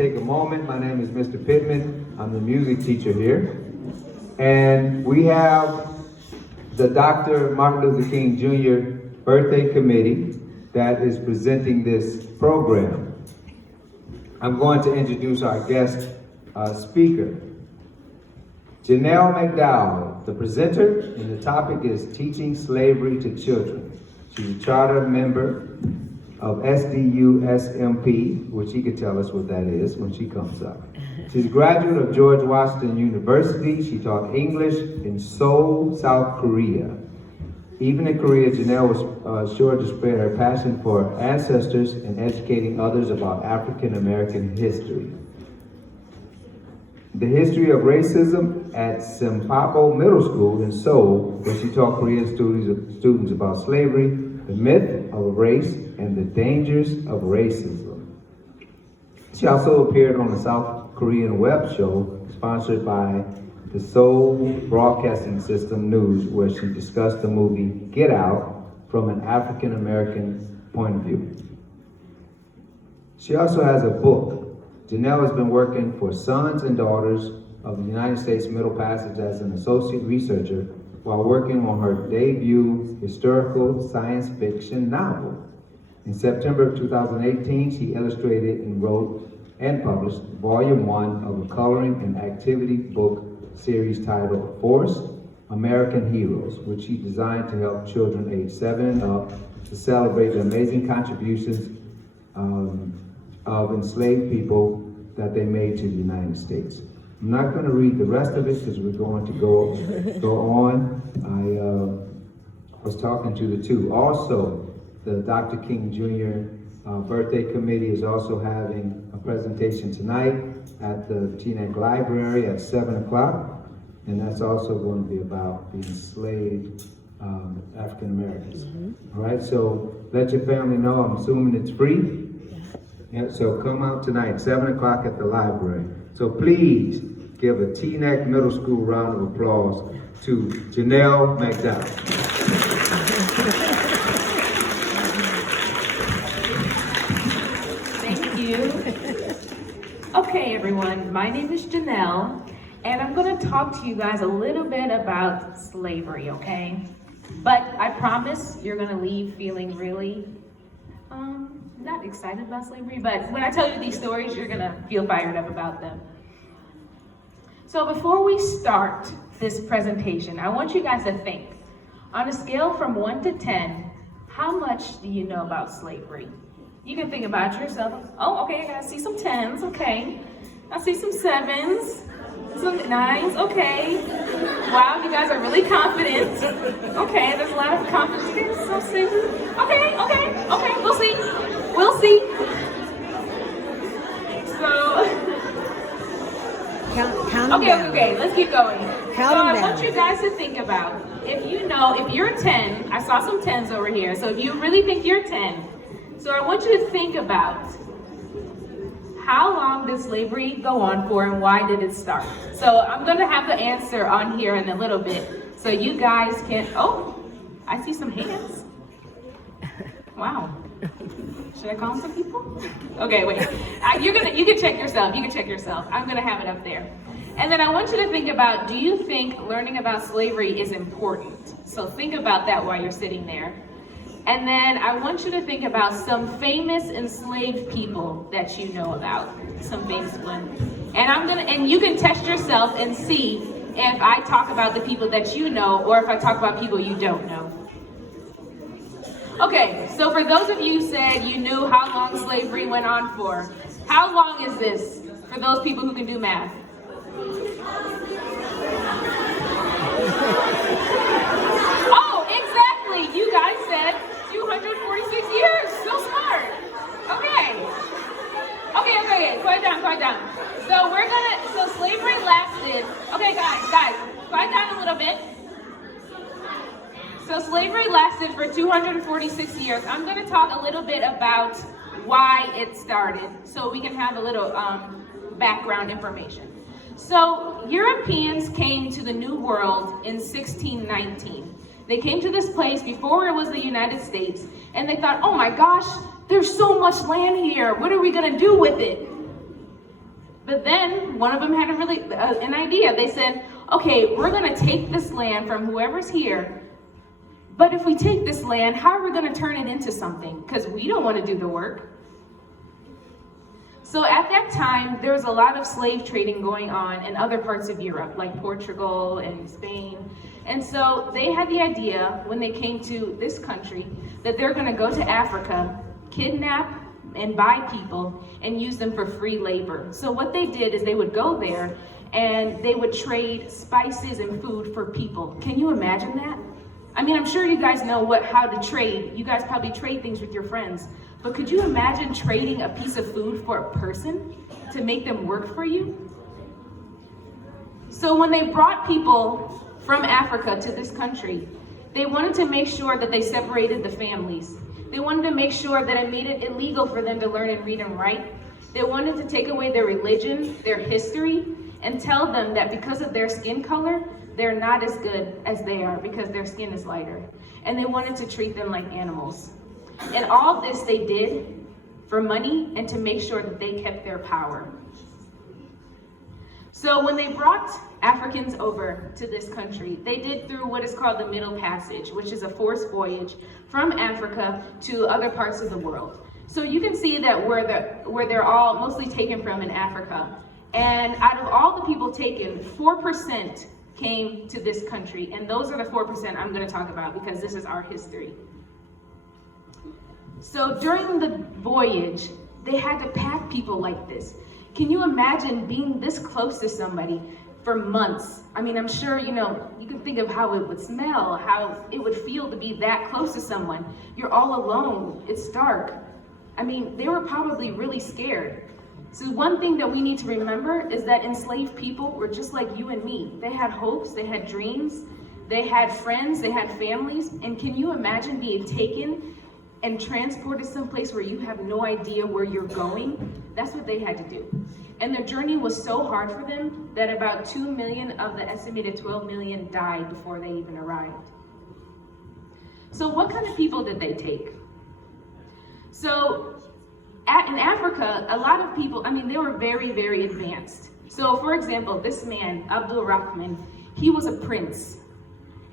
take a moment. My name is Mr. Pittman. I'm the music teacher here. And we have the Dr. Martin Luther King Jr. Birthday Committee that is presenting this program. I'm going to introduce our guest speaker, Janelle McDowell, the presenter, and the topic is Teaching Slavery to Children. She's a charter member of SDU-SMP, which she could tell us what that is when she comes up. She's a graduate of George Washington University. She taught English in Seoul, South Korea. Even in Korea, Janelle was sure to spread her passion for ancestors and educating others about African American history. The history of racism at Sempapo Middle School in Seoul, where she taught Korean students about slavery, the myth of race, and the dangers of racism. She also appeared on the South Korean web show sponsored by the Seoul Broadcasting System News, where she discussed the movie Get Out from an African American point of view. She also has a book. Janelle has been working for Sons and Daughters of the United States Middle Passage as an associate researcher while working on her debut historical science fiction novel. In September of 2018, she illustrated and wrote and published Volume 1 of a coloring and activity book series titled Force American Heroes, which she designed to help children aged 7 and up to celebrate the amazing contributions of enslaved people that they made to the United States. I'm not going to read the rest of it because we're going to go on. I was talking to the two. Also, the Dr. King Jr. Birthday Committee is also having a presentation tonight at the Teaneck Library at 7 o'clock, and that's also going to be about the enslaved African Americans. All right, so let your family know. I'm assuming it's free. Yeah, so come out tonight, 7 o'clock at the library. So please give a Teaneck Middle School round of applause to Janelle McDowell. Thank you. Okay, everyone, my name is Janelle, and I'm going to talk to you guys a little bit about slavery, okay? But I promise you're going to leave feeling really not excited about slavery, but when I tell you these stories, you're gonna feel fired up about them. So before we start this presentation, I want you guys to think, on a scale from 1 to 10, how much do you know about slavery? You can think about yourself. Oh, okay, I see some 10s, okay. I see some 7s, some 9s, okay. Wow, you guys are really confident. Okay, there's a lot of confidence here, so okay, we'll see. We'll see. So, count okay, let's keep going. Count I want you guys to think about, if you're a 10, I saw some 10s over here, so if you really think you're 10, so I want you to think about how long did slavery go on for and why did it start? So I'm gonna have the answer on here in a little bit, so you guys can, I see some hands. Wow. Should I call some people? Okay, wait. You can check yourself. You can check yourself. I'm gonna have it up there. And then I want you to think about, do you think learning about slavery is important? So think about that while you're sitting there. And then I want you to think about some famous enslaved people that you know about. Some famous ones. And you can test yourself and see if I talk about the people that you know or if I talk about people you don't know. Okay, so for those of you who said you knew how long slavery went on for, how long is this for those people who can do math? Oh, exactly, you guys said 246 years, so smart. Okay, quiet down. So slavery lasted, okay guys, quiet down a little bit. So slavery lasted for 246 years. I'm going to talk a little bit about why it started so we can have a little background information. So Europeans came to the New World in 1619. They came to this place before it was the United States, and they thought, oh my gosh, there's so much land here. What are we going to do with it? But then one of them had an idea. They said, okay, we're going to take this land from whoever's here, but if we take this land, how are we going to turn it into something? Because we don't want to do the work. So at that time, there was a lot of slave trading going on in other parts of Europe, like Portugal and Spain. And so they had the idea, when they came to this country, that they're going to go to Africa, kidnap and buy people, and use them for free labor. So what they did is they would go there, and they would trade spices and food for people. Can you imagine that? I mean, I'm sure you guys know how to trade. You guys probably trade things with your friends. But could you imagine trading a piece of food for a person to make them work for you? So when they brought people from Africa to this country, they wanted to make sure that they separated the families. They wanted to make sure that it made it illegal for them to learn and read and write. They wanted to take away their religion, their history, and tell them that because of their skin color, they're not as good as they are because their skin is lighter. And they wanted to treat them like animals. And all this they did for money and to make sure that they kept their power. So when they brought Africans over to this country, they did through what is called the Middle Passage, which is a forced voyage from Africa to other parts of the world. So you can see that where they're all mostly taken from in Africa. And out of all the people taken, 4% came to this country. And those are the 4% I'm going to talk about because this is our history. So during the voyage, they had to pack people like this. Can you imagine being this close to somebody for months? I mean, I'm sure, you can think of how it would smell, how it would feel to be that close to someone. You're all alone, it's dark. I mean, they were probably really scared. So one thing that we need to remember is that enslaved people were just like you and me. They had hopes, they had dreams, they had friends, they had families. And can you imagine being taken and transported someplace where you have no idea where you're going? That's what they had to do. And the journey was so hard for them that about 2 million of the estimated 12 million died before they even arrived. So what kind of people did they take? So in Africa, a lot of people, they were very, very advanced. So for example, this man, Abdul Rahman, he was a prince.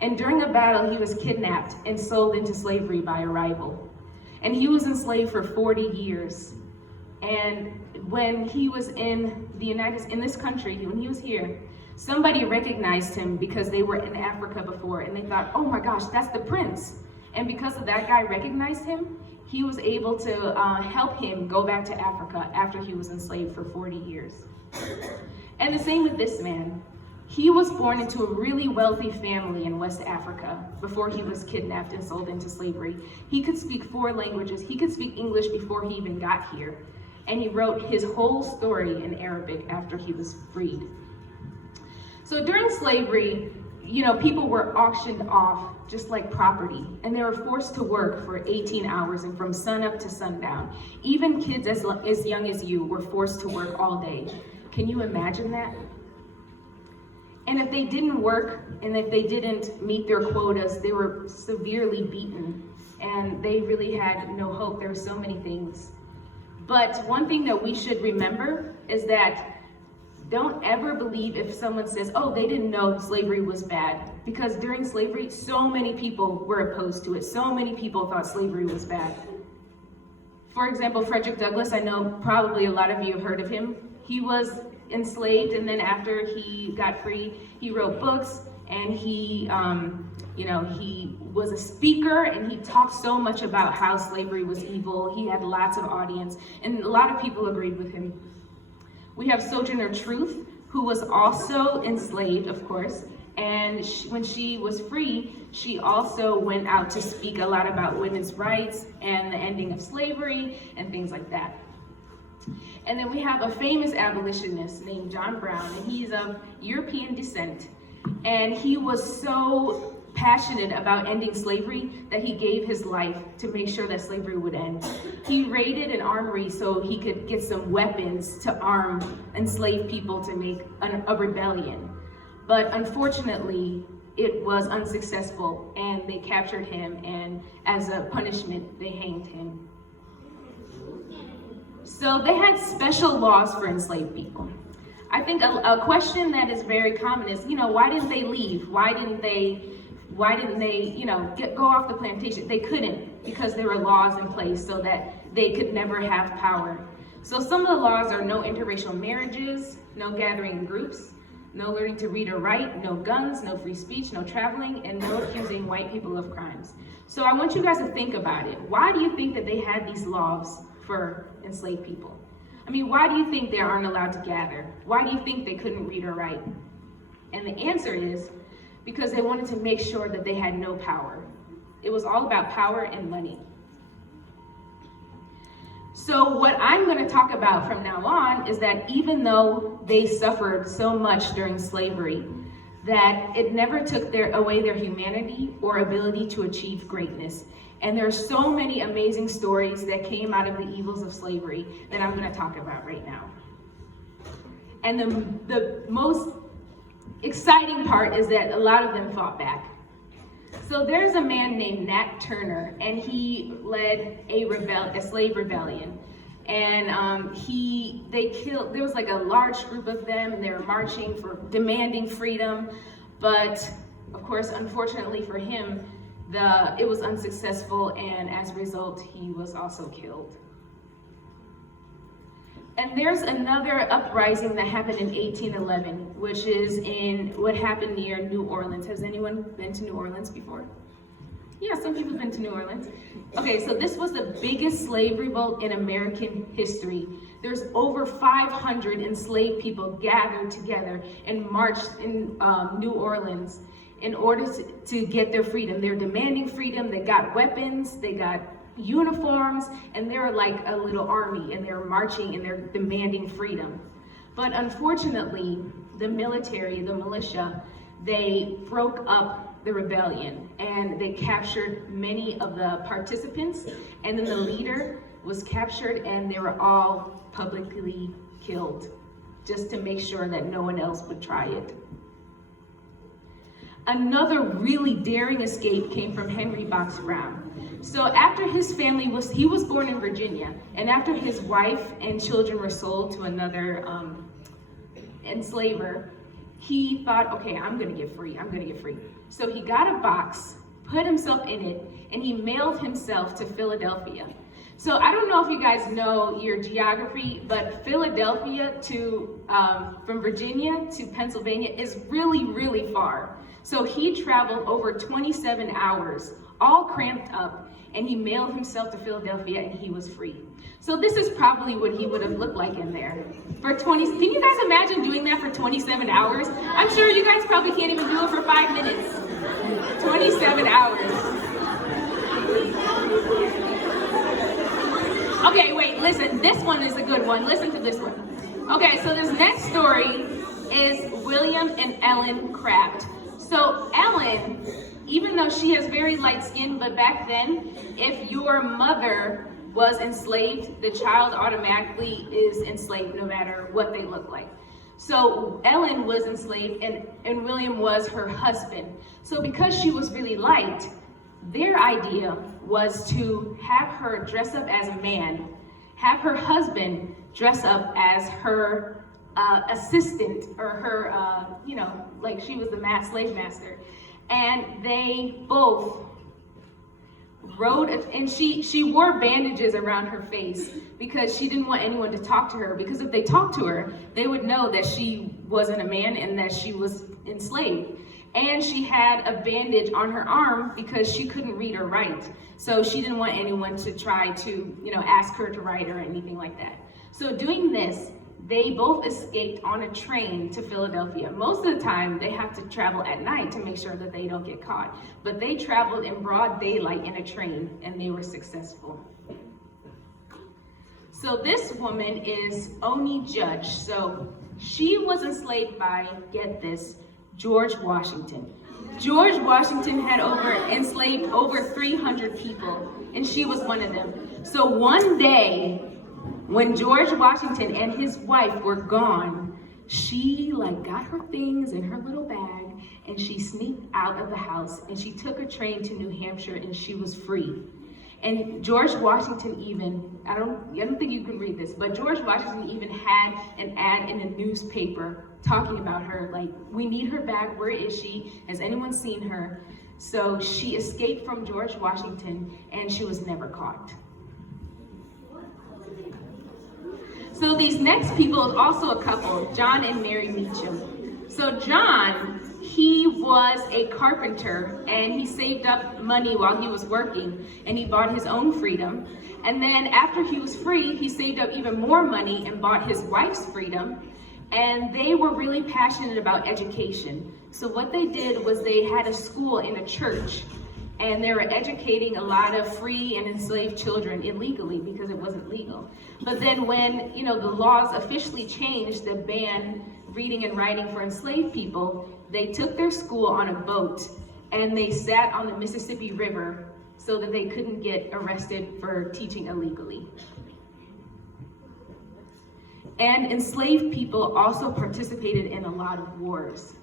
And during a battle, he was kidnapped and sold into slavery by a rival. And he was enslaved for 40 years. And when he was in this country, when he was here, somebody recognized him because they were in Africa before, and they thought, oh my gosh, that's the prince. And because of that guy recognized him, he was able to help him go back to Africa after he was enslaved for 40 years. And the same with this man. He was born into a really wealthy family in West Africa before he was kidnapped and sold into slavery. He could speak 4 languages. He could speak English before he even got here. And he wrote his whole story in Arabic after he was freed. So during slavery, people were auctioned off just like property, and they were forced to work for 18 hours and from sunup to sundown. Even kids as young as you were forced to work all day. Can you imagine that? And if they didn't work and if they didn't meet their quotas, they were severely beaten and they really had no hope. There were so many things. But one thing that we should remember is that don't ever believe if someone says, oh, they didn't know slavery was bad. Because during slavery, so many people were opposed to it. So many people thought slavery was bad. For example, Frederick Douglass, I know probably a lot of you have heard of him. He was enslaved, and then after he got free, he wrote books, and he was a speaker, and he talked so much about how slavery was evil. He had lots of audience, and a lot of people agreed with him. We have Sojourner Truth, who was also enslaved, of course, and when she was free, she also went out to speak a lot about women's rights and the ending of slavery and things like that. And then we have a famous abolitionist named John Brown, and he's of European descent. And he was so passionate about ending slavery that he gave his life to make sure that slavery would end. He raided an armory so he could get some weapons to arm enslaved people to make a rebellion. But unfortunately, it was unsuccessful, and they captured him, and as a punishment, they hanged him. So they had special laws for enslaved people. I think a question that is very common is, why didn't they leave? Why didn't they, go off the plantation? They couldn't, because there were laws in place so that they could never have power. So some of the laws are no interracial marriages, no gathering in groups, no learning to read or write, no guns, no free speech, no traveling, and no accusing white people of crimes. So I want you guys to think about it. Why do you think that they had these laws for enslaved people? I mean, why do you think they aren't allowed to gather? Why do you think they couldn't read or write? And the answer is because they wanted to make sure that they had no power. It was all about power and money. So what I'm going to talk about from now on is that even though they suffered so much during slavery, that it never took away their humanity or ability to achieve greatness. And there are so many amazing stories that came out of the evils of slavery that I'm going to talk about right now. And the most exciting part is that a lot of them fought back. So there's a man named Nat Turner, and he led a slave rebellion. And there was like a large group of them, and they were marching for demanding freedom. But of course, unfortunately for him, it was unsuccessful, and as a result, he was also killed. And there's another uprising that happened in 1811, which is what happened near New Orleans. Has anyone been to New Orleans before? Yeah, some people have been to New Orleans. Okay, so this was the biggest slave revolt in American history. There's over 500 enslaved people gathered together and marched in New Orleans in order to get their freedom. They're demanding freedom. They got weapons, they got uniforms, and they're like a little army, and they're marching and they're demanding freedom. But unfortunately, the military, the militia, they broke up the rebellion and they captured many of the participants, and then the leader was captured, and they were all publicly killed just to make sure that no one else would try it. Another really daring escape came from Henry Box Brown. So after his family he was born in Virginia, and after his wife and children were sold to another enslaver, he thought, okay, I'm gonna get free. So he got a box, put himself in it, and he mailed himself to Philadelphia. So I don't know if you guys know your geography, but Philadelphia from Virginia to Pennsylvania is really, really far. So he traveled over 27 hours, all cramped up, and he mailed himself to Philadelphia, and he was free. So this is probably what he would have looked like in there. Can you guys imagine doing that for 27 hours? I'm sure you guys probably can't even do it for 5 minutes. 27 hours. Okay, wait, listen, this one is a good one. Listen to this one. Okay, so this next story is William and Ellen Craft. So Ellen, even though she has very light skin, but back then, if your mother was enslaved, the child automatically is enslaved no matter what they look like. So Ellen was enslaved, and William was her husband. So because she was really light, their idea was to have her dress up as a man, have her husband dress up as her assistant, or her, like she was the slave master. And they both and she wore bandages around her face because she didn't want anyone to talk to her, because if they talked to her, they would know that she wasn't a man and that she was enslaved. And she had a bandage on her arm because she couldn't read or write. So she didn't want anyone to try to, ask her to write or anything like that. So doing this, they both escaped on a train to Philadelphia. Most of the time, they have to travel at night to make sure that they don't get caught. But they traveled in broad daylight in a train, and they were successful. So this woman is Oni Judge. So she was enslaved by, get this, George Washington. George Washington had enslaved over 300 people, and she was one of them. So one day, when George Washington and his wife were gone, she got her things in her little bag, and she sneaked out of the house, and she took a train to New Hampshire, and she was free. And George Washington even, I don't think you can read this, but George Washington even had an ad in a newspaper talking about her, like, we need her back, where is she? Has anyone seen her? So she escaped from George Washington and she was never caught. So these next people is also a couple, John and Mary Meacham. So John, he was a carpenter and he saved up money while he was working and he bought his own freedom. And then after he was free, he saved up even more money and bought his wife's freedom. And they were really passionate about education. So what they did was they had a school in a church and they were educating a lot of free and enslaved children illegally because it wasn't legal. But then when, the laws officially changed that banned reading and writing for enslaved people, they took their school on a boat and they sat on the Mississippi River so that they couldn't get arrested for teaching illegally. And enslaved people also participated in a lot of wars.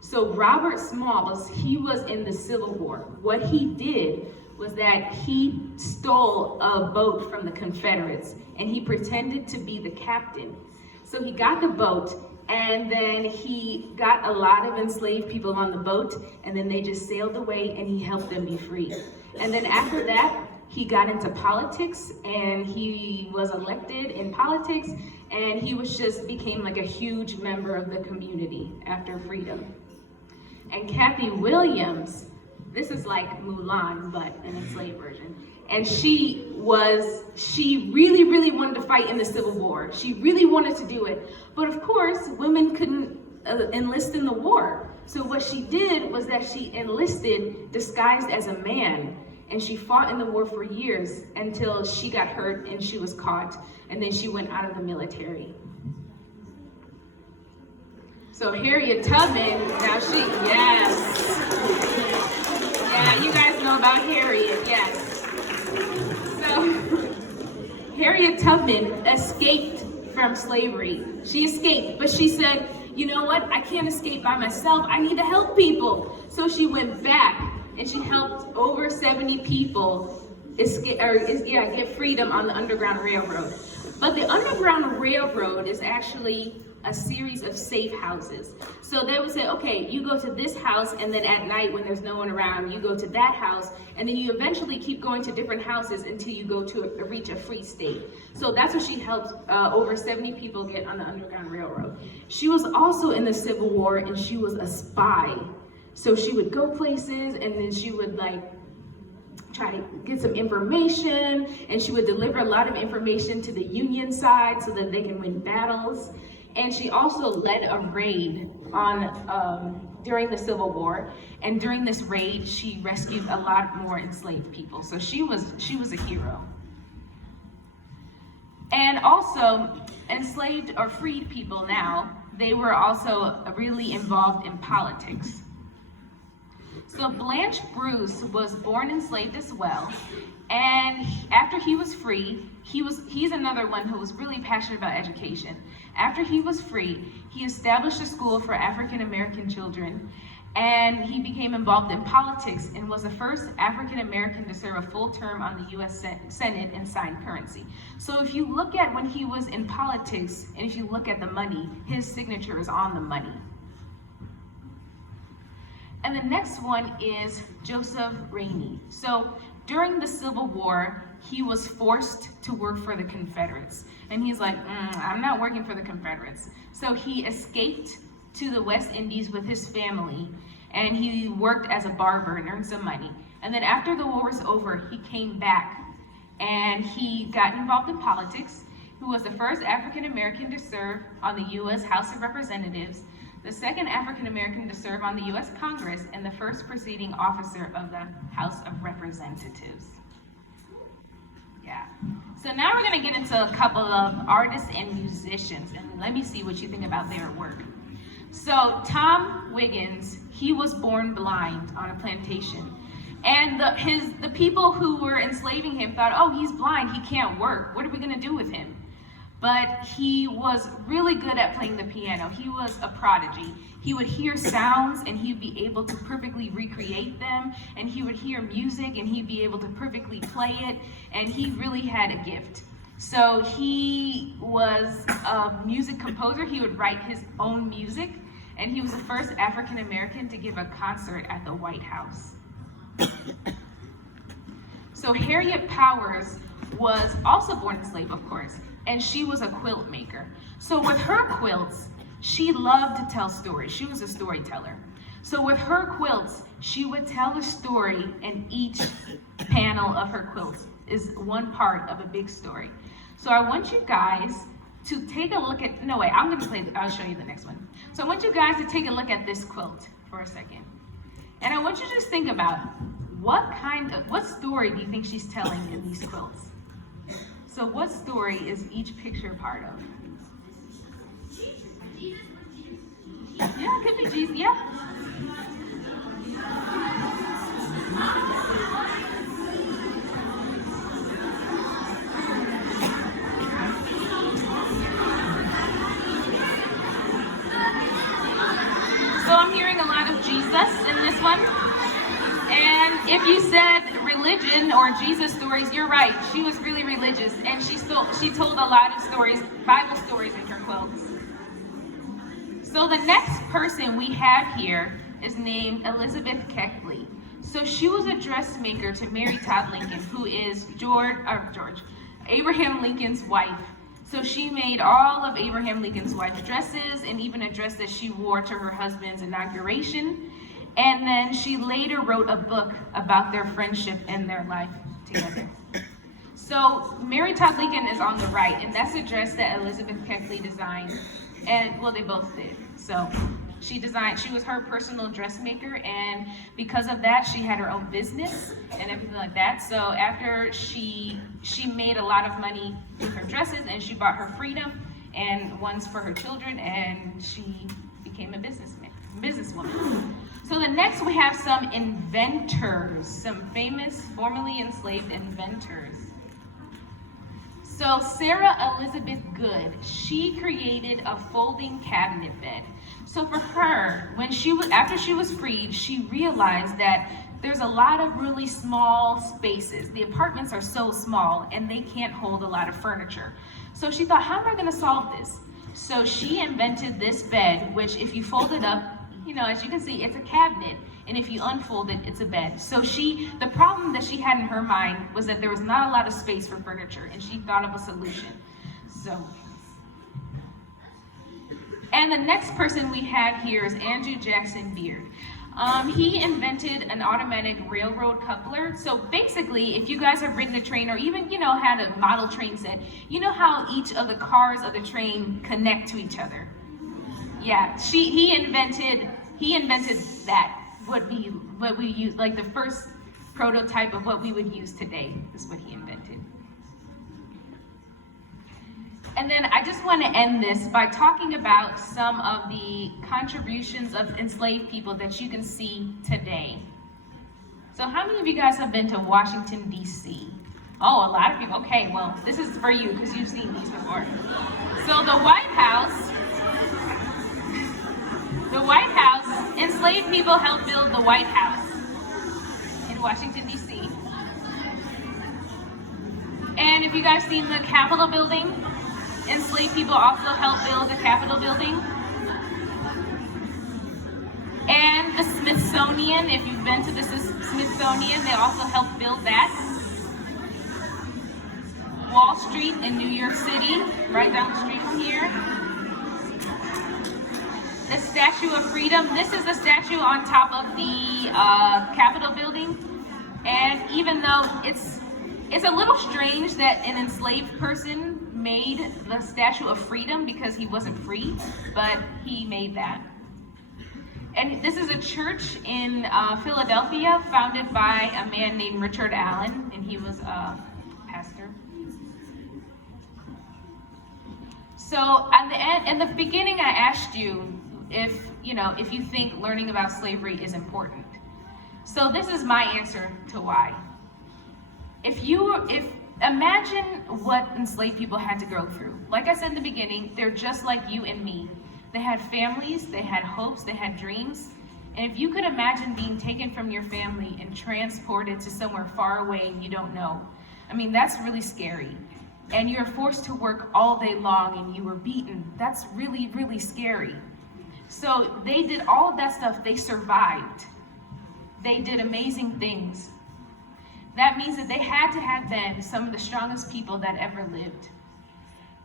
So Robert Smalls, he was in the Civil War. What he did was that he stole a boat from the Confederates and he pretended to be the captain. So he got the boat and then he got a lot of enslaved people on the boat and then they just sailed away and he helped them be free. And then after that, he got into politics and he was elected in politics and he became like a huge member of the community after freedom. And Kathy Williams, this is like Mulan, but an enslaved version. And she really, really wanted to fight in the Civil War. She really wanted to do it. But of course, women couldn't enlist in the war. So what she did was that she enlisted disguised as a man. And she fought in the war for years until she got hurt and she was caught. And then she went out of the military. So Harriet Tubman, yes. Yeah, you guys know about Harriet, yes. So Harriet Tubman escaped from slavery. She escaped, but she said, you know what? I can't escape by myself. I need to help people. So she went back and she helped over 70 people get freedom on the Underground Railroad. But the Underground Railroad is actually a series of safe houses. So they would say, okay, you go to this house, and then at night when there's no one around, you go to that house, and then you eventually keep going to different houses until you go to reach a free state. So that's what she helped over 70 people get on the Underground Railroad. She was also in the Civil War, and she was a spy. So she would go places, and then she would try to get some information, and she would deliver a lot of information to the Union side so that they can win battles. And she also led a raid during the Civil War. And during this raid, she rescued a lot more enslaved people. So she was a hero. And also, enslaved or freed people now, they were also really involved in politics. So Blanche Bruce was born enslaved as well. And after he was free, he's another one who was really passionate about education. After he was free, he established a school for African American children, and he became involved in politics and was the first African American to serve a full term on the U.S. Senate and sign currency. So if you look at when he was in politics, and if you look at the money, his signature is on the money. And the next one is Joseph Rainey. So during the Civil War, he was forced to work for the Confederates. And he's like, I'm not working for the Confederates. So he escaped to the West Indies with his family, and he worked as a barber and earned some money. And then after the war was over, he came back, and he got involved in politics. He was the first African American to serve on the U.S. House of Representatives, the second African American to serve on the U.S. Congress, and the first presiding officer of the House of Representatives. Yeah. So now we're going to get into a couple of artists and musicians, and let me see what you think about their work. So Tom Wiggins, he was born blind on a plantation. And the people who were enslaving him thought, oh, he's blind, he can't work. What are we going to do with him? but he was really good at playing the piano. He was a prodigy. He would hear sounds and he'd be able to perfectly recreate them, and he would hear music and he'd be able to perfectly play it, and he really had a gift. So he was a music composer. He would write his own music, and he was the first African American to give a concert at the White House. So Harriet Powers was also born enslaved, of course, and she was a quilt maker. So with her quilts, she loved to tell stories. She was a storyteller. So with her quilts, she would tell a story, and each panel of her quilts is one part of a big story. So I want you guys to take a look at, no wait, I'll show you the next one. So I want you guys to take a look at this quilt for a second. And I want you to just think about what story do you think she's telling in these quilts? So what story is each picture part of? Yeah, it could be Jesus, yeah. So I'm hearing a lot of Jesus in this one. And if you said religion or Jesus stories, you're right. She was really religious, and she told a lot of stories, Bible stories in her quilts. So the next person we have here is named Elizabeth Keckley. So she was a dressmaker to Mary Todd Lincoln, who is Abraham Lincoln's wife. So she made all of Abraham Lincoln's wife's dresses, and even a dress that she wore to her husband's inauguration. And then she later wrote a book about their friendship and their life together. So Mary Todd Lincoln is on the right, and that's a dress that Elizabeth Keckley designed. And well, they both did. So she was her personal dressmaker, and because of that, she had her own business and everything like that. So after she made a lot of money with her dresses, and she bought her freedom and ones for her children, and she became a businesswoman. So the next we have some inventors, some famous formerly enslaved inventors. So Sarah Elizabeth Good, she created a folding cabinet bed. So for her, after she was freed, she realized that there's a lot of really small spaces. The apartments are so small and they can't hold a lot of furniture. So she thought, how am I gonna solve this? So she invented this bed, which if you fold it up, as you can see, it's a cabinet. And if you unfold it, it's a bed. So the problem that she had in her mind was that there was not a lot of space for furniture, and she thought of a solution. And the next person we have here is Andrew Jackson Beard. He invented an automatic railroad coupler. So basically, if you guys have ridden a train or even, had a model train set, you know how each of the cars of the train connect to each other? Yeah, he invented that. What we use, like the first prototype of what we would use today is what he invented. And then I just want to end this by talking about some of the contributions of enslaved people that you can see today. So how many of you guys have been to Washington, D.C.? Oh, a lot of people. Okay, well, this is for you because you've seen these before. So the White House, enslaved people helped build the White House in Washington, D.C. And if you guys seen the Capitol building, enslaved people also helped build the Capitol building. And the Smithsonian, if you've been to the Smithsonian, they also helped build that. Wall Street in New York City, right down the street from here. The Statue of Freedom. This is the statue on top of the Capitol building. And even though it's a little strange that an enslaved person made the Statue of Freedom because he wasn't free, but he made that. And this is a church in Philadelphia founded by a man named Richard Allen, and he was a pastor. So in the beginning, I asked you if you think learning about slavery is important. So this is my answer to why. If Imagine what enslaved people had to go through. Like I said in the beginning, they're just like you and me. They had families, they had hopes, they had dreams. And if you could imagine being taken from your family and transported to somewhere far away and you don't know, I mean, that's really scary. And you're forced to work all day long and you were beaten. That's really, really scary. So they did all of that stuff. They survived. They did amazing things. That means that they had to have been some of the strongest people that ever lived.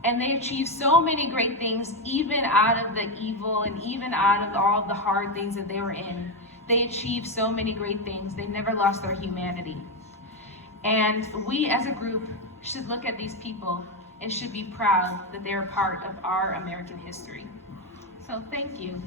And they achieved so many great things, even out of the evil and even out of all of the hard things that they were in. They achieved so many great things. They never lost their humanity. And we as a group should look at these people and should be proud that they're part of our American history. So thank you.